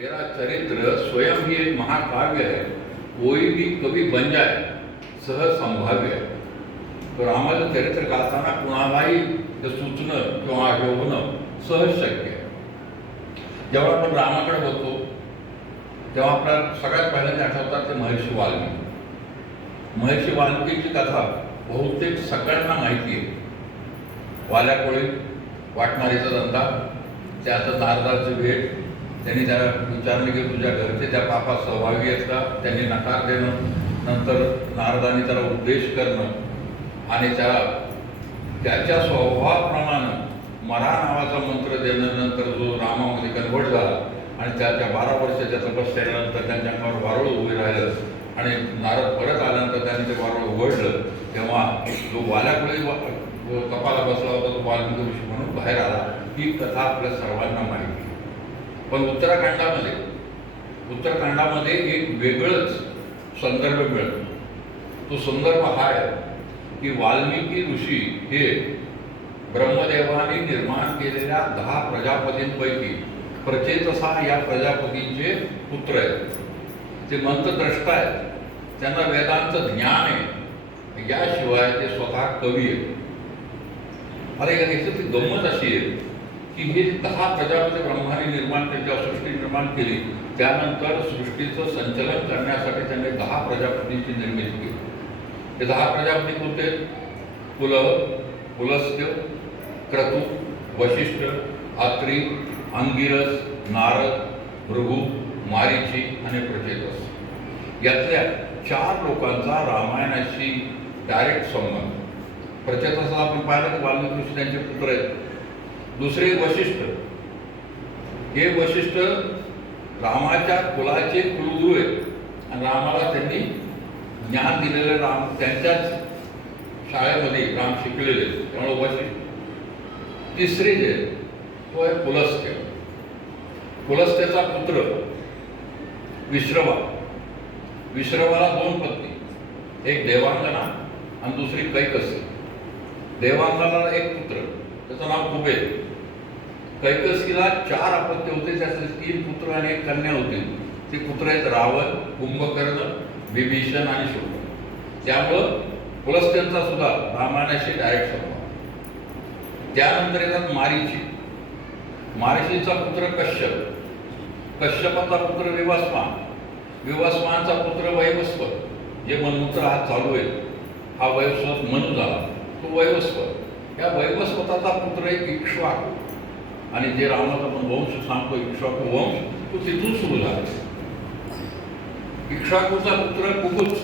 तेरा चरित्र स्वयं ही एक महाकाव्य है, कोई भी कवी बन जाए सहज संभाव्य आहे. तर रामाचं चरित्र गाताना कुणालाही ते सुचणं किंवा हे होणं सहज शक्य आहे. जेव्हा आपण रामाकडे बघतो तेव्हा आपल्याला सगळ्यात पहिल्यांदा आठवतात ते महर्षी वाल्मिकी. महर्षी वाल्मिकीची कथा बहुतेक सगळ्यांना माहिती आहे. वाल्याकोळी, वाटमारीचा धंदा, त्याचं नारदाची भेट, त्यांनी त्याला विचारले की तुझ्या घरचे त्या पापात सहभागी आहेत का, त्यांनी नकार देणं, नंतर नारदाने त्याला उपदेश करणं आणि त्याच्या स्वभावाप्रमाणे मरा नावाचा मंत्र देण्यानंतर जो रामामध्ये कन्व्हर्ट झाला आणि त्या 12 वर्षाच्या तपश्चर्यानंतर त्यांच्या अंगावर वारुळ उभे राहिलं आणि नारद परत आल्यानंतर त्यांनी ते वारुळ उघडलं, तेव्हा जो वाल्यापुढे कपाला बसला होता तो वाल्मिकी ऋषी म्हणून बाहेर आला. ही कथा आपल्या सर्वांना माहिती. पण उत्तराखंडामध्ये एक वेगळंच संदर्भ मिळतो. तो संदर्भ हा आहे की वाल्मिकी ऋषी हे ब्रह्मदेवाने निर्माण केलेल्या 10 प्रजापतींपैकी प्रचेतसा या प्रजापतींचे पुत्र आहेत. ते मंत्रद्रष्टा आहेत, त्यांना वेदांत ज्ञान आहे, याशिवाय ते स्वतः कवी आहेत. आता याची गंमत अशी आहे की हे 10 प्रजापती ब्रह्माने निर्माण केली, जेव्हा सृष्टी निर्माण केली त्यानंतर सृष्टीचं संचलन करण्यासाठी त्यांनी 10 प्रजापतींची निर्मिती केली. हे 10 प्रजापती कोणते? पुलह, पुलस्त्य, क्रतु, वशिष्ठ, अत्रि, अंगिरस, नारद, भृगु, मारीची आणि प्रचेतस. यातल्या 4 लोकांचा रामायणाशी डायरेक्ट संबंध. प्रचेतसला आपण पाहिलं की वाल्मिकी ऋषी त्यांचे पुत्र आहेत. दुसरे वशिष्ठ, हे वशिष्ठ रामाच्या कुलाचे कुलगुरू आहेत आणि रामाला त्यांनी ज्ञान दिलेले, राम त्यांच्याच शाळेमध्ये राम शिकलेले, त्यामुळे वशिष्ठ. तिसरे जे तो आहे पुलस्त्य. पुलस्त्याचा पुत्र विश्रवा. विश्रवाला 2 पत्नी, एक देवांगना आणि दुसरी कैकसी. देवांगनाला एक पुत्र, त्याचं नाव कुबेर. कैकसीला 4 अपत्य होते, त्याचे 3 पुत्र आणि 1 कन्या होती. ती पुत्र आहेत रावण, कुंभकर्ण, विभीषण आणि शुक. त्यामुळं पुलस्त्यांचा सुद्धा रामायणाशी डायरेक्ट संबंध. त्यानंतर येतात मारीची. मारीचीचा पुत्र कश्यप. कश्यपाचा पुत्र विवस्वान. विवस्वानचा पुत्र वैवस्वत, जे मन्वंतर आज चालू आहे, हा वैवस्वत मनु झाला, तो वैवस्वत. या वैवस्वताचा पुत्र एक इक्ष्वाकू, आणि जे रामाचा आपण वंश सांगतो इक्ष्वाकू वंश, तो तिथून सुरू झाला. इक्ष्वाकूचा पुत्र कुकुत्स.